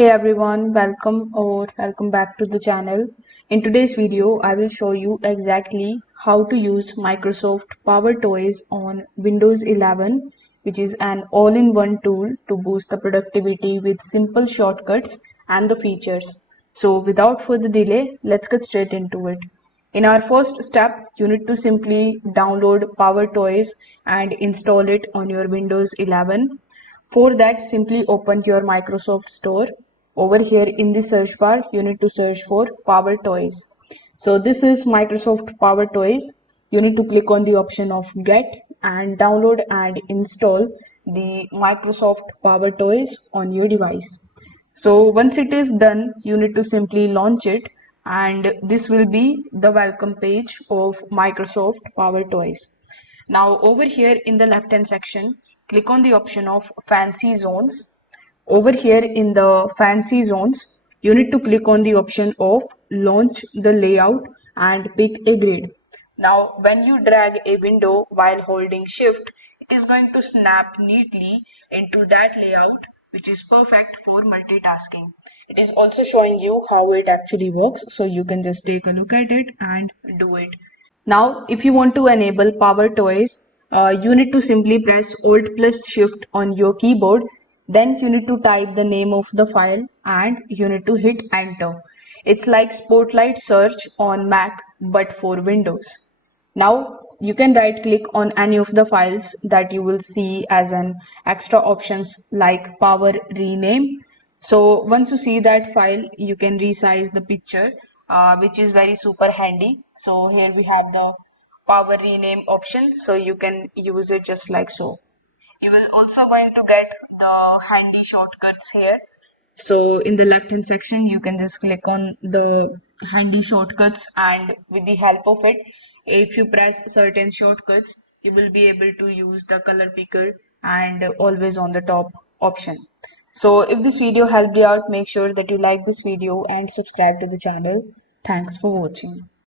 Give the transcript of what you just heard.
Hey everyone, welcome back to the channel. In today's video, I will show you exactly how to use Microsoft PowerToys on Windows 11, which is an all-in-one tool to boost the productivity with simple shortcuts and the features. So without further delay, let's get straight into it. In our first step, you need to simply download PowerToys and install it on your Windows 11. For that, simply open your Microsoft Store. Over here in the search bar, you need to search for PowerToys. So this is Microsoft PowerToys. You need to click on the option of Get and download and install the Microsoft PowerToys on your device. So once it is done, you need to simply launch it, and this will be the welcome page of Microsoft PowerToys. Now over here in the left hand section, click on the option of Fancy Zones. Over here in the Fancy Zones, you need to click on the option of Launch the Layout and pick a grid. Now when you drag a window while holding shift, it is going to snap neatly into that layout, which is perfect for multitasking. It is also showing you how it actually works, so you can just take a look at it and do it. Now, if you want to enable PowerToys, you need to simply press Alt plus Shift on your keyboard. Then you need to type the name of the file and you need to hit Enter. It's like Spotlight search on Mac but for Windows. Now you can right click on any of the files that you will see as an extra options like PowerRename. So once you see that file, you can resize the picture, which is very super handy. So here we have the PowerRename option, so you can use it just like so. You will also going to get the handy shortcuts here. So in the left hand section, you can just click on the handy shortcuts, and with the help of it, if you press certain shortcuts, you will be able to use the color picker and always on the top option. So if this video helped you out, make sure that you like this video and subscribe to the channel. Thanks for watching.